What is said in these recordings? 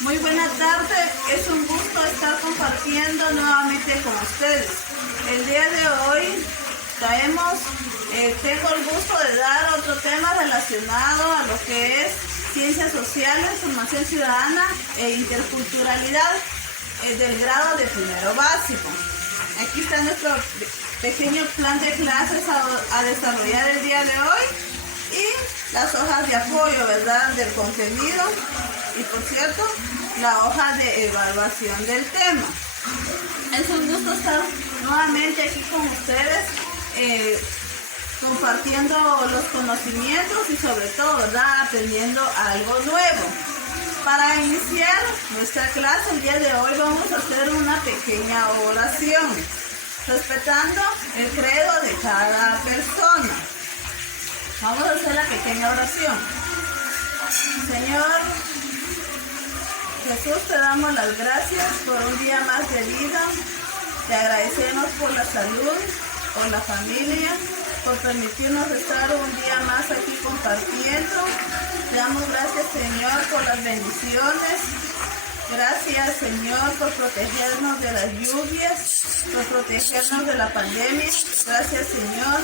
Muy buena tarde, es un gusto estar compartiendo nuevamente con ustedes. El día de hoy tengo el gusto de dar otro tema relacionado a lo que es ciencias sociales, formación ciudadana e interculturalidad del grado de primero básico. Aquí está nuestro pequeño plan de clases a desarrollar el día de hoy y las hojas de apoyo, ¿verdad?, del contenido y, por cierto, la hoja de evaluación del tema. Es un gusto estar nuevamente aquí con ustedes compartiendo los conocimientos y sobre todo, ¿verdad?, aprendiendo algo nuevo. Para iniciar nuestra clase el día de hoy vamos a hacer una pequeña oración, respetando el credo de cada persona. Vamos a hacer la pequeña oración. Señor Jesús, te damos las gracias por un día más de vida. Te agradecemos por la salud, por la familia, por permitirnos estar un día más aquí compartiendo. Te damos gracias, Señor, por las bendiciones. Gracias, Señor, por protegernos de las lluvias, por protegernos de la pandemia. Gracias, Señor.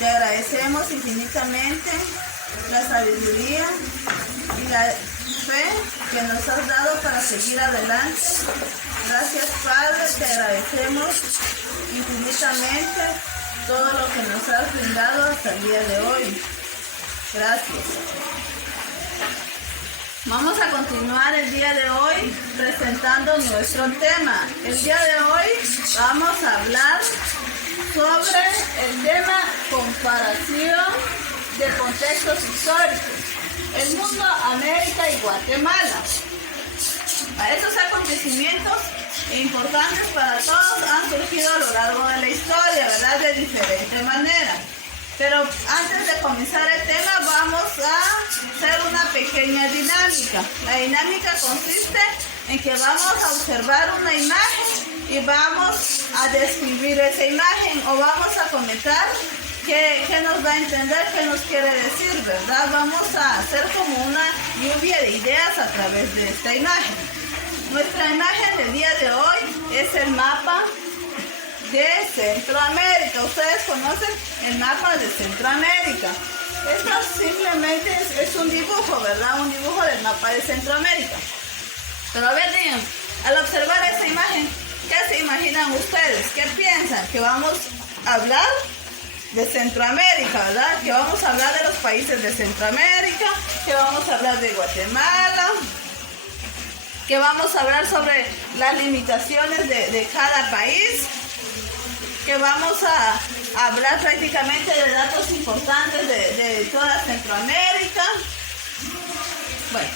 Te agradecemos infinitamente la sabiduría y la fe que nos has dado para seguir adelante. Gracias, Padre, te agradecemos infinitamente todo lo que nos has brindado hasta el día de hoy. Gracias. Vamos a continuar el día de hoy presentando nuestro tema. El día de hoy vamos a hablar sobre el tema comparación de contextos históricos, el mundo, América y Guatemala. Estos acontecimientos importantes para todos han surgido a lo largo de la historia, ¿verdad?, de diferente manera. Pero antes de comenzar el tema vamos a hacer una pequeña dinámica. La dinámica consiste en que vamos a observar una imagen y vamos a describir esa imagen o vamos a comentar qué nos va a entender, qué nos quiere decir, ¿verdad? Vamos a hacer como una lluvia de ideas a través de esta imagen. Nuestra imagen del día de hoy es el mapa de Centroamérica. Ustedes conocen el mapa de Centroamérica. Esto simplemente es un dibujo, ¿verdad? Un dibujo del mapa de Centroamérica. Pero a ver, digan, al observar esta imagen, ¿qué se imaginan ustedes? ¿Qué piensan? Que vamos a hablar de Centroamérica, ¿verdad? Que vamos a hablar de los países de Centroamérica, que vamos a hablar de Guatemala, que vamos a hablar sobre las limitaciones de cada país, que vamos a hablar prácticamente de datos importantes de toda Centroamérica. Bueno,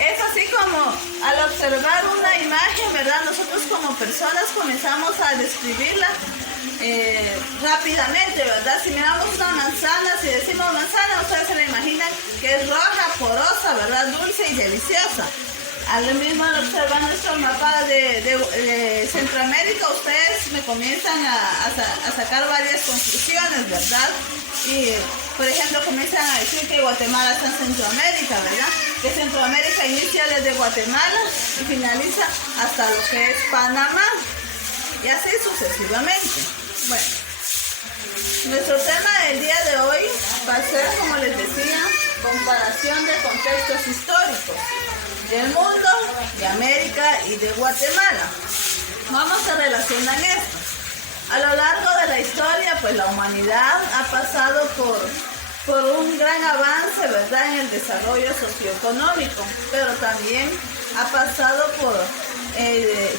es así como al observar una imagen, ¿verdad?, nosotros como personas comenzamos a describirla rápidamente, ¿verdad? Si miramos una manzana, si decimos manzana, ustedes se la imaginan que es roja, porosa, ¿verdad?, dulce y deliciosa. Al mismo observar nuestro mapa de Centroamérica, ustedes me comienzan a sacar varias conclusiones, ¿verdad? Y, por ejemplo, comienzan a decir que Guatemala está en Centroamérica, ¿verdad? Que Centroamérica inicia desde Guatemala y finaliza hasta lo que es Panamá. Y así sucesivamente. Bueno, nuestro tema del día de hoy va a ser, como les decía, comparación de contextos históricos del mundo, de América y de Guatemala. Vamos a relacionar esto. A lo largo de la historia, pues la humanidad ha pasado por un gran avance, ¿verdad?, en el desarrollo socioeconómico, pero también ha pasado por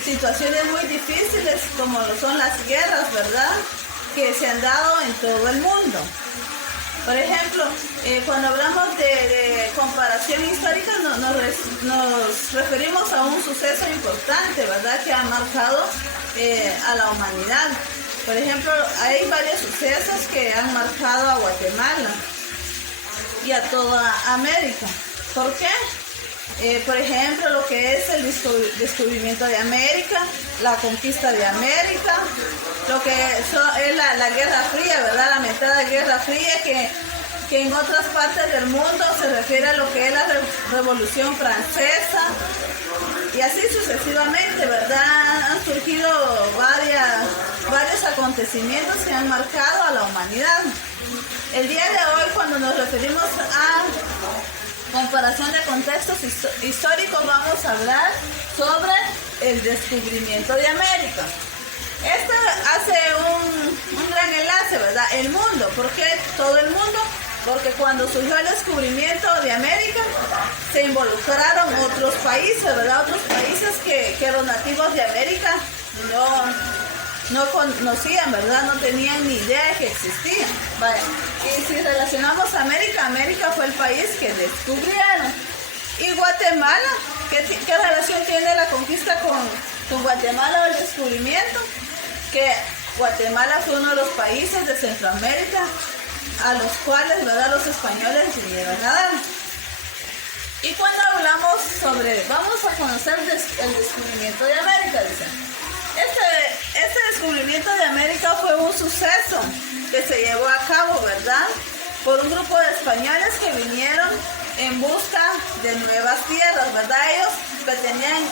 situaciones muy difíciles como lo son las guerras, ¿verdad?, que se han dado en todo el mundo. Por ejemplo, cuando hablamos de comparación histórica nos referimos a un suceso importante, ¿verdad?, que ha marcado a la humanidad. Por ejemplo, hay varios sucesos que han marcado a Guatemala y a toda América. ¿Por qué? Por ejemplo, lo que es el descubrimiento de América, la conquista de América, lo que es la Guerra Fría, ¿verdad? La mentada Guerra Fría que que en otras partes del mundo se refiere a lo que es la Revolución Francesa, y así sucesivamente, ¿verdad? Han surgido varios acontecimientos que han marcado a la humanidad. El día de hoy, cuando nos referimos a comparación de contextos históricos, vamos a hablar sobre el descubrimiento de América. Esto hace un gran enlace, ¿verdad? El mundo. ¿Por qué todo el mundo? Porque cuando surgió el descubrimiento de América, se involucraron otros países, ¿verdad? Otros países que los nativos de América no conocían, ¿verdad? No tenían ni idea de que existían. Vaya. Y si relacionamos a América, América fue el país que descubrieron. Y Guatemala, ¿qué relación tiene la conquista con Guatemala o el descubrimiento? Que Guatemala fue uno de los países de Centroamérica a los cuales, ¿verdad?, los españoles vinieron a dar. Y cuando hablamos vamos a conocer el descubrimiento de América, dicen. Este descubrimiento de América fue un suceso que se llevó a cabo, ¿verdad?, por un grupo de españoles que vinieron en busca de nuevas tierras, ¿verdad? Ellos pretendían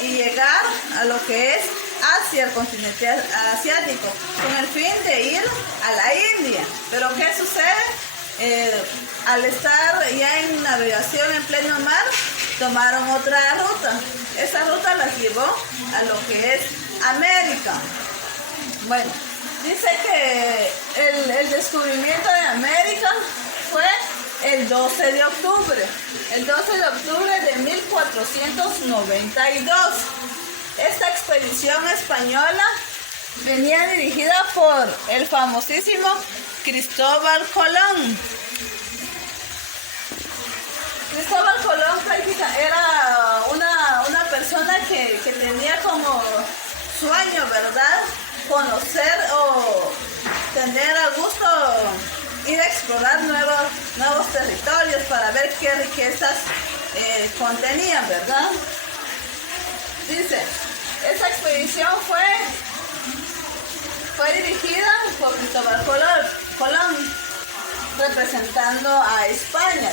llegar a lo que es Asia, el continente asiático, con el fin de ir a la India. Pero ¿qué sucede? Al estar ya en navegación en pleno mar, tomaron otra ruta. Esa ruta las llevó a lo que es América. Bueno, dice que el descubrimiento de América fue el 12 de octubre. El 12 de octubre de 1492. Esta expedición española venía dirigida por el famosísimo Cristóbal Colón. Cristóbal Colón era una persona que tenía como sueño, ¿verdad?, conocer o tener al gusto ir a explorar nuevos territorios para ver qué riquezas contenían, ¿verdad? Dice, esa expedición fue dirigida por Cristóbal Colón, representando a España.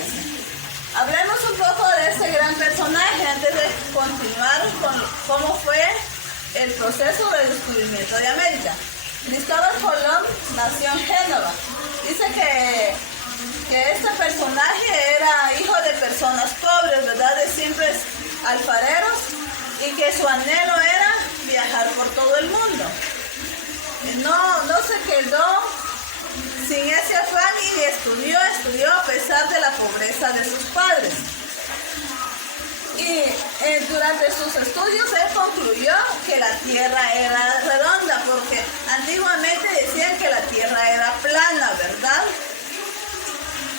Hablemos un poco de este gran personaje antes de continuar con cómo fue el proceso de descubrimiento de América. Cristóbal Colón nació en Génova. Dice que este personaje era hijo de personas pobres, ¿verdad?, de simples alfareros, y que su anhelo era viajar por todo el mundo. No se quedó sin ese afán y estudió a pesar de la pobreza de sus padres. Y durante sus estudios él concluyó que la tierra era redonda, porque antiguamente decían que la tierra era plana, ¿verdad?,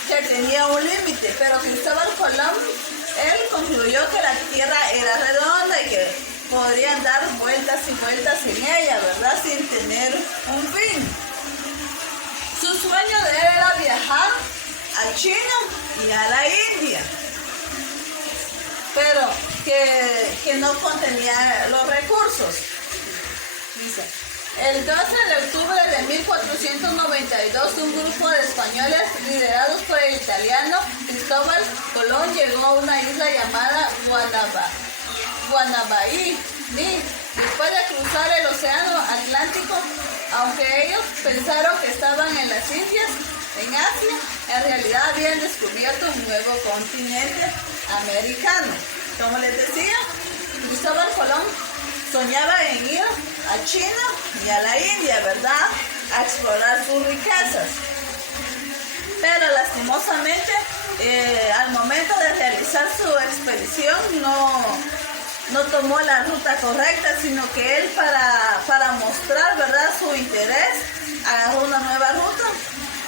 que tenía un límite, pero Cristóbal Colón, él concluyó que la tierra era redonda y que podrían dar vueltas y vueltas en ella, ¿verdad?, sin tener un fin. Su sueño de él era viajar a China y a la India, pero que no contenía los recursos. Dice, el 12 de octubre de 1492, un grupo de españoles liderados por el italiano Cristóbal Colón llegó a una isla llamada Guanabahí. Después de cruzar el océano Atlántico, aunque ellos pensaron que estaban en las Indias, en Asia, en realidad habían descubierto un nuevo continente americano. Como les decía, Cristóbal Colón soñaba en ir a China y a la India, ¿verdad?, a explorar sus riquezas. Pero lastimosamente, al momento de realizar su expedición, no tomó la ruta correcta, sino que él para mostrar, ¿verdad?, su interés, agarró una nueva ruta,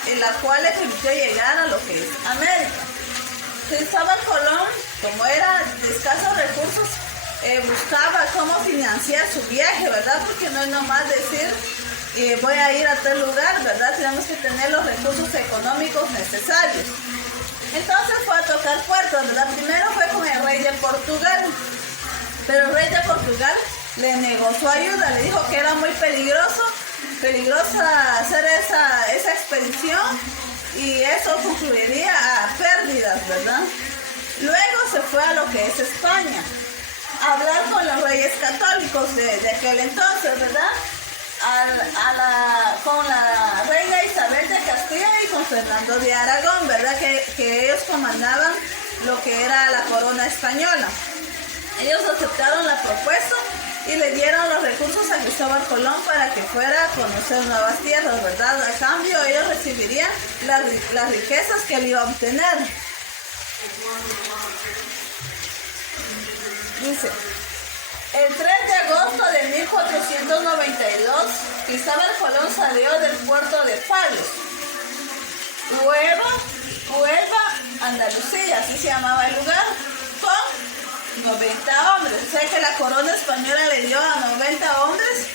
en la cual le permitió llegar a lo que es América. Cristóbal Colón, como era de escasos recursos, buscaba cómo financiar su viaje, ¿verdad?, porque no es nomás decir voy a ir a tal lugar, ¿verdad?, tenemos que tener los recursos económicos necesarios. Entonces fue a tocar puertas, ¿verdad? Primero fue con el rey de Portugal, pero el rey de Portugal le negó su ayuda, le dijo que era muy peligrosa hacer esa expedición, y eso concluiría a pérdidas, ¿verdad? Luego se fue a lo que es España, a hablar con los reyes católicos de aquel entonces, ¿verdad? Con la reina Isabel de Castilla y con Fernando de Aragón, ¿verdad? Que ellos comandaban lo que era la corona española. Ellos aceptaron la propuesta y le dieron los recursos a Cristóbal Colón para que fuera a conocer nuevas tierras, ¿verdad? A cambio, ellos recibirían las riquezas que él iba a obtener. Dice, el 3 de agosto de 1492, Cristóbal Colón salió del puerto de Palos, Huelva, Andalucía, así se llamaba el lugar, con 90 hombres. O sea que la corona española le dio a 90 hombres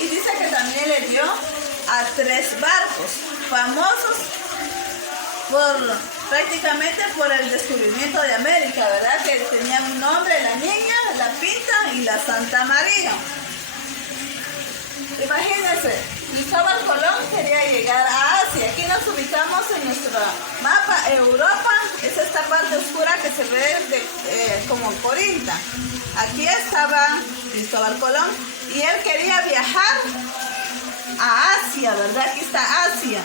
y dice que también le dio a 3 barcos famosos prácticamente por el descubrimiento de América, ¿verdad? Que tenían un nombre, la Niña, la Pinta y la Santa María. Imagínense, Cristóbal Colón quería llegar a Asia. Aquí nos ubicamos en nuestro mapa. Europa es esta parte oscura que se ve como Corinta. Aquí estaba Cristóbal Colón y él quería viajar a Asia, ¿verdad? Aquí está Asia.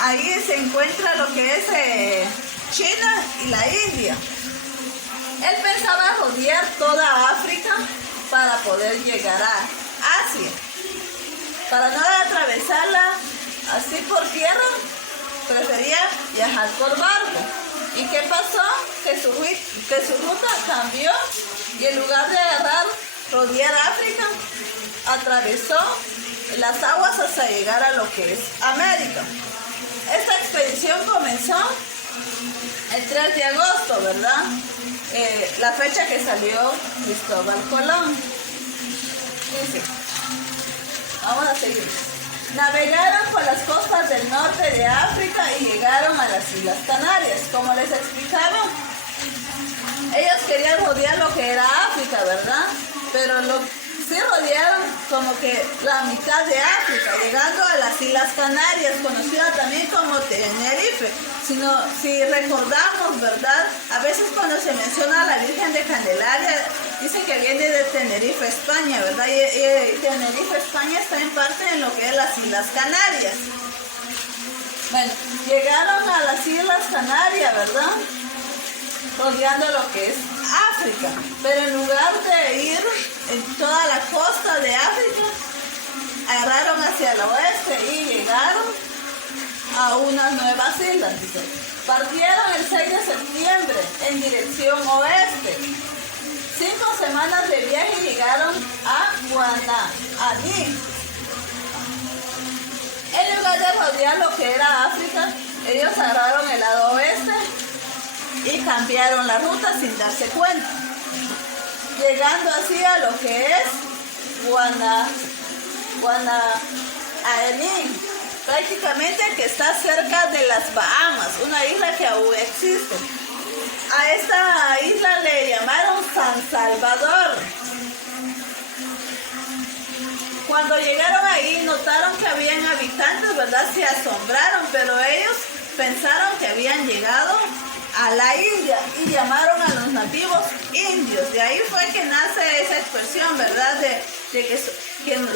Ahí se encuentra lo que es China y la India. Él pensaba rodear toda África para poder llegar a Asia. Para no atravesarla así por tierra, prefería viajar por barco. ¿Y qué pasó? Que su ruta cambió y en lugar de rodear África, atravesó las aguas hasta llegar a lo que es América. Esta expedición comenzó el 3 de agosto, ¿verdad? La fecha que salió Cristóbal Colón. Dice, vamos a seguir. Navegaron por las costas del norte de África y llegaron a las Islas Canarias. Como les explicaba, ellos querían rodear lo que era África, ¿verdad? Pero sí rodearon como que la mitad de África, llegando a las Islas Canarias, conocida también como Tenerife. Si recordamos, ¿verdad? A veces cuando se menciona a la Virgen de Candelaria, dice que viene de Tenerife, España, ¿verdad? Y Tenerife, España está en parte en lo que es las Islas Canarias. Bueno, llegaron a las Islas Canarias, ¿verdad? Rodeando lo que es África, pero en lugar de ir en toda la costa de África, agarraron hacia el oeste y llegaron a unas nuevas islas. Partieron el 6 de septiembre en dirección oeste. 5 semanas de viaje y llegaron a Guananí. En lugar de rodear lo que era África, ellos agarraron el lado oeste y cambiaron la ruta sin darse cuenta, llegando así a lo que es Guananí, prácticamente que está cerca de las Bahamas, una isla que aún existe. A esta isla le llamaron San Salvador. Cuando llegaron ahí notaron que habían habitantes, ¿verdad? Se asombraron, pero ellos pensaron que habían llegado a la India y llamaron a los nativos indios. De ahí fue que nace esa expresión, ¿verdad? De que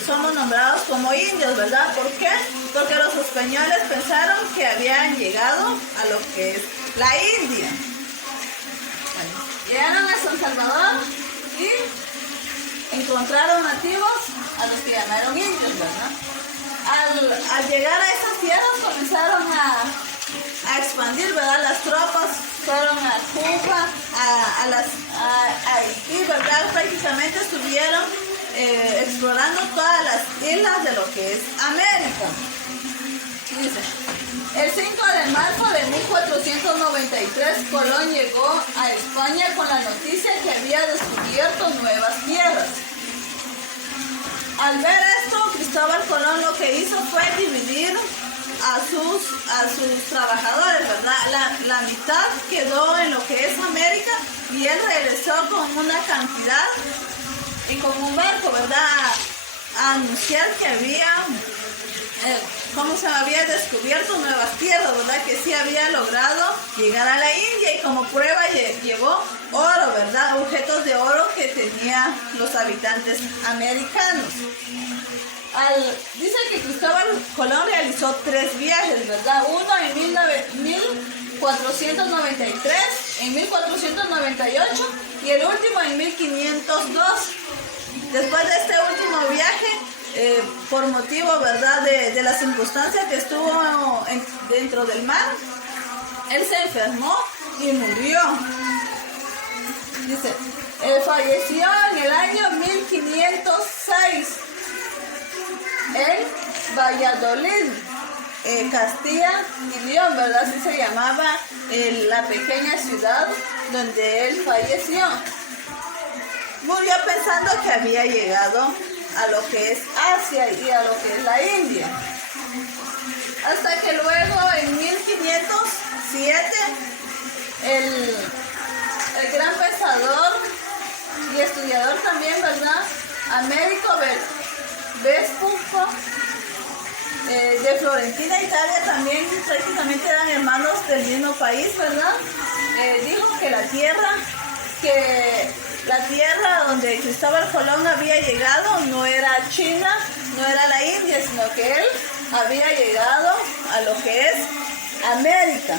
somos nombrados como indios, ¿verdad? ¿Por qué? Porque los españoles pensaron que habían llegado a lo que es la India. Bueno, llegaron a San Salvador y encontraron nativos a los que llamaron indios, ¿verdad? Al llegar a esas tierras comenzaron a expandir, ¿verdad? Las tropas fueron a Cuba, a Haití, ¿verdad? Prácticamente estuvieron explorando todas las islas de lo que es América. Dice, el 5 de marzo de 1493 Colón llegó a España con la noticia que había descubierto nuevas tierras. Al ver esto, Cristóbal Colón lo que hizo fue dividir a sus trabajadores, ¿verdad? La mitad quedó en lo que es América y él regresó con una cantidad y con un barco, ¿verdad? A anunciar que había cómo se había descubierto nuevas tierras, ¿verdad? Que sí había logrado llegar a la India y como prueba llevó oro, ¿verdad? Objetos de oro que tenían los habitantes americanos. Dice que Cristóbal Colón realizó 3 viajes, ¿verdad? Uno en 1493, en 1498 y el último en 1502. Después de este último viaje, por motivo, ¿verdad?, de las circunstancias que estuvo dentro del mar, él se enfermó y murió. Dice, falleció en el año 1506 en Valladolid, Castilla y León, ¿verdad? Así se llamaba la pequeña ciudad donde él falleció. Murió pensando que había llegado a lo que es Asia y a lo que es la India. Hasta que luego en 1507 el gran pensador y estudiador también, ¿verdad?, Américo Vespucio, de Florentina, Italia, también prácticamente eran hermanos del mismo país, ¿verdad? Dijo que la tierra donde Cristóbal Colón había llegado no era China, no era la India, sino que él había llegado a lo que es América.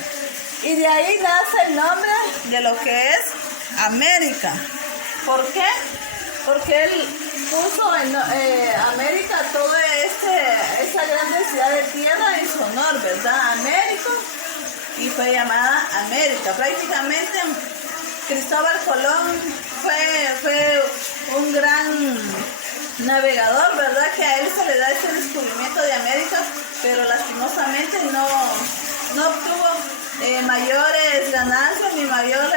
Y de ahí nace el nombre de lo que es América. ¿Por qué? Porque él puso en América toda esa gran densidad de tierra en su honor, ¿verdad? América, y fue llamada América. Prácticamente Cristóbal Colón fue un gran navegador, ¿verdad? Que a él se le da ese descubrimiento de América, pero lastimosamente no obtuvo mayores ganancias ni mayor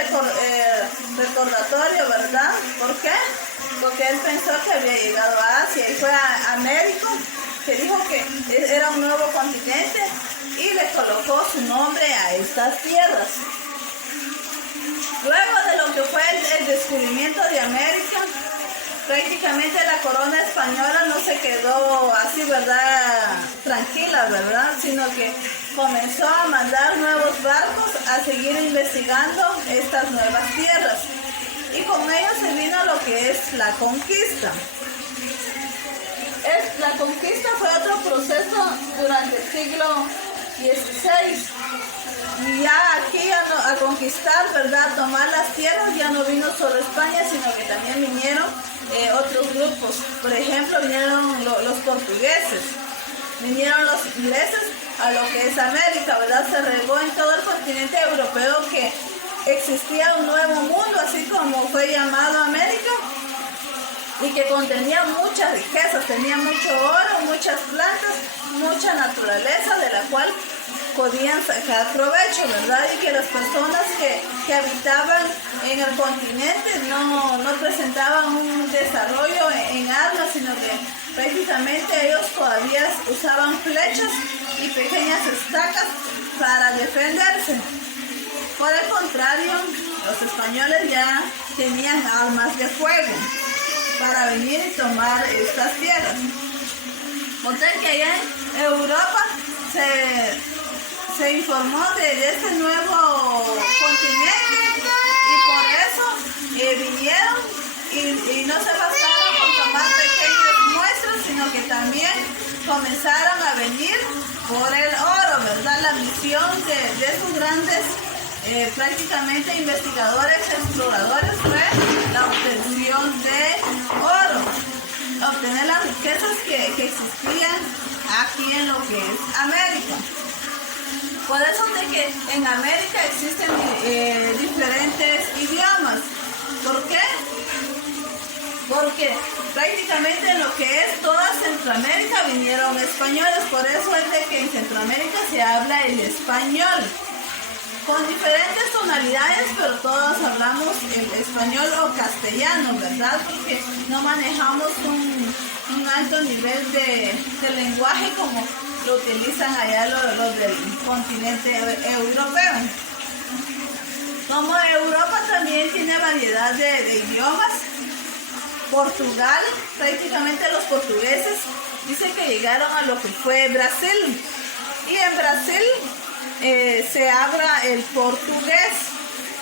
recordatorio, ¿verdad? ¿Por qué? Porque él pensó que había llegado a Asia y fue a América, que dijo que era un nuevo continente y le colocó su nombre a estas tierras. Luego de lo que fue el descubrimiento de América, prácticamente la corona española no se quedó así, ¿verdad?, tranquila, ¿verdad?, sino que comenzó a mandar nuevos barcos a seguir investigando estas nuevas tierras. Y con ellos se vino lo que es la conquista. La conquista fue otro proceso durante el siglo XVI. Y ya aquí a conquistar, ¿verdad?, tomar las tierras, ya no vino solo España, sino que también vinieron otros grupos. Por ejemplo, vinieron los portugueses, vinieron los ingleses a lo que es América, ¿verdad? Se regó en todo el continente europeo que existía un nuevo mundo, así como fue llamado América, y que contenía muchas riquezas, tenía mucho oro, muchas plantas, mucha naturaleza de la cual podían sacar provecho, ¿verdad? Y que las personas que habitaban en el continente no presentaban un desarrollo en armas, sino que prácticamente ellos todavía usaban flechas y pequeñas estacas para defenderse. Por el contrario, los españoles ya tenían armas de fuego para venir y tomar estas tierras. O sea que allá en Europa se informó de este nuevo continente y por eso vinieron y no se bastaron con tomar pequeñas muestras, sino que también comenzaron a venir por el oro, ¿verdad? La misión de esos grandes prácticamente investigadores, exploradores, fue la obtención de oro, obtener las riquezas que existían aquí en lo que es América. Por eso de que en América existen diferentes idiomas. ¿Por qué? Porque prácticamente en lo que es toda Centroamérica vinieron españoles, por eso es de que en Centroamérica se habla el español, con diferentes tonalidades, pero todos hablamos el español o castellano, ¿verdad? Porque no manejamos un alto nivel de lenguaje como lo utilizan allá los del continente europeo. Como Europa también tiene variedad de idiomas, Portugal, prácticamente los portugueses dice que llegaron a lo que fue Brasil. Y en Brasil se habla el portugués.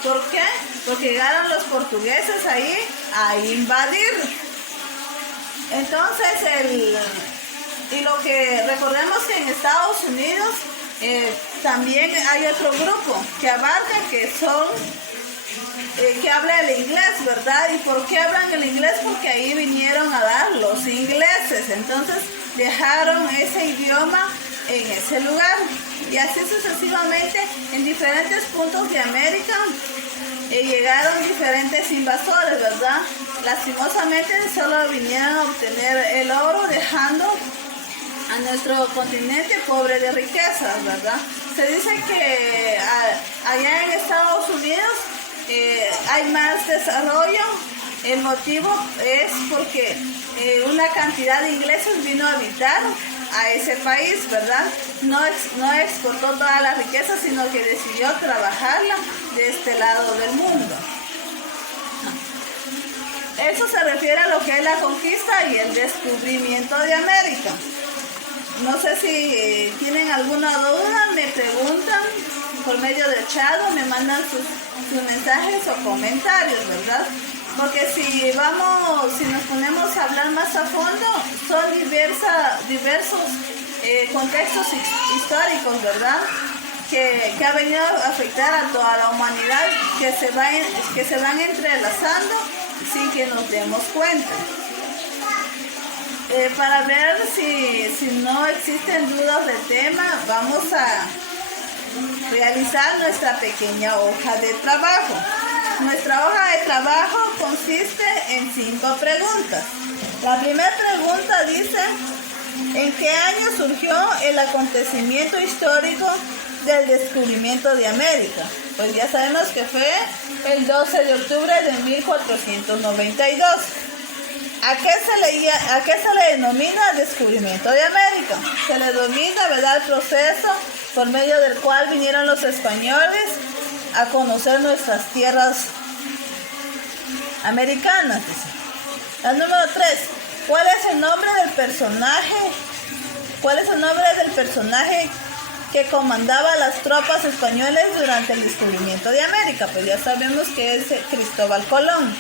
¿Por qué? Porque llegaron los portugueses ahí a invadir. Entonces, y lo que recordemos que en Estados Unidos también hay otro grupo que abarca, que habla el inglés, ¿verdad? ¿Y por qué hablan el inglés? Porque ahí vinieron a dar los ingleses. Entonces dejaron ese idioma en ese lugar. Y así sucesivamente en diferentes puntos de América llegaron diferentes invasores, ¿verdad? Lastimosamente solo vinieron a obtener el oro, dejando a nuestro continente pobre de riquezas, ¿verdad? Se dice que allá en Estados Unidos hay más desarrollo. El motivo es porque una cantidad de ingleses vino a habitar a ese país, ¿verdad? No exportó toda la riqueza, sino que decidió trabajarla de este lado del mundo. Eso se refiere a lo que es la conquista y el descubrimiento de América. No sé si tienen alguna duda, me preguntan por medio del chat o me mandan sus mensajes o comentarios, ¿verdad? Porque si nos ponemos a hablar más a fondo, son diversos contextos históricos, ¿verdad? Que ha venido a afectar a toda la humanidad, que se van entrelazando sin que nos demos cuenta. Para ver si no existen dudas del tema, vamos a realizar nuestra pequeña hoja de trabajo. Nuestra hoja de trabajo consiste en 5 preguntas. La primera pregunta dice: ¿en qué año surgió el acontecimiento histórico del descubrimiento de América? Pues ya sabemos que fue el 12 de octubre de 1492. ¿A qué se le denomina descubrimiento de América? Se le denomina, ¿verdad?, el proceso por medio del cual vinieron los españoles a conocer nuestras tierras americanas. La número 3. ¿Cuál es el nombre del personaje que comandaba las tropas españolas durante el descubrimiento de América? Pues ya sabemos que es Cristóbal Colón.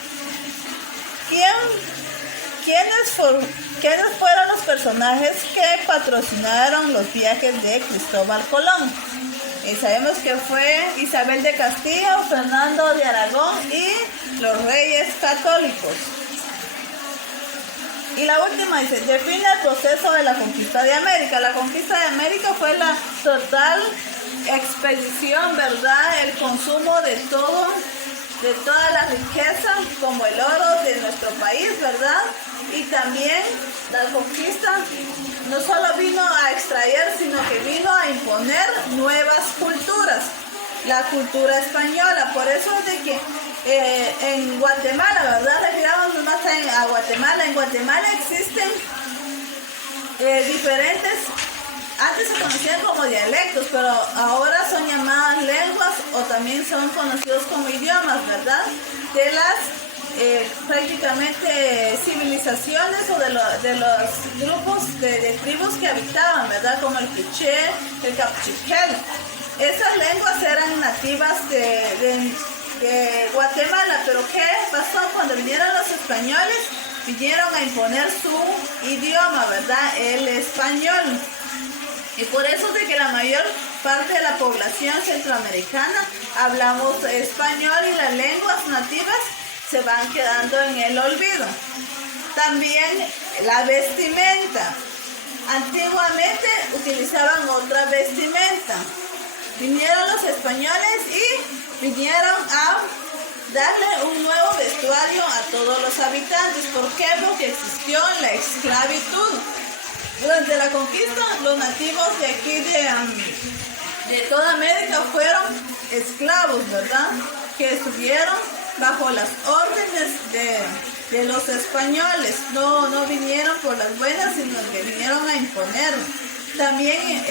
¿Quiénes fueron los personajes que patrocinaron los viajes de Cristóbal Colón? Sabemos que fue Isabel de Castilla, Fernando de Aragón y los reyes católicos. Y la última dice: define el proceso de la conquista de América. La conquista de América fue la total expedición, ¿verdad? El consumo de toda la riqueza, como el oro de nuestro país, ¿verdad? Y también la conquista no solo vino a extraer, sino que vino a imponer nuevas culturas, la cultura española. Por eso es de que en Guatemala, ¿verdad? Refiramos más a Guatemala. En Guatemala existen diferentes, antes se conocían como dialectos, pero ahora son llamadas lenguas o también son conocidos como idiomas, ¿verdad? De las prácticamente civilizaciones o de los grupos de tribus que habitaban, ¿verdad? Como el Quiché, el Capchiquel. Esas lenguas eran nativas de Guatemala, pero ¿qué pasó cuando vinieron los españoles? Vinieron a imponer su idioma, ¿verdad? El español. Y por eso es de que la mayor parte de la población centroamericana hablamos español y las lenguas nativas se van quedando en el olvido. También la vestimenta. Antiguamente utilizaban otra vestimenta. Vinieron los españoles y vinieron a darle un nuevo vestuario a todos los habitantes. ¿Por qué? Porque existió la esclavitud. Durante la conquista, los nativos de aquí de toda América fueron esclavos, ¿verdad? Que estuvieron bajo las órdenes de los españoles. No vinieron por las buenas, sino que vinieron a imponer. También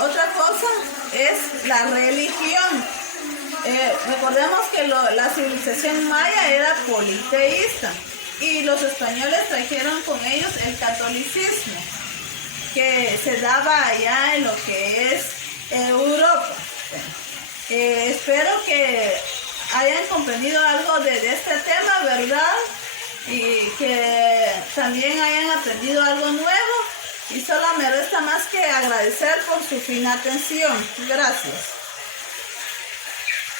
otra cosa es la religión. Recordemos que la civilización maya era politeísta y los españoles trajeron con ellos el catolicismo. que se daba allá en lo que es Europa. Espero que hayan comprendido algo de este tema, ¿verdad? Y que también hayan aprendido algo nuevo. Y solo me resta más que agradecer por su fina atención. Gracias.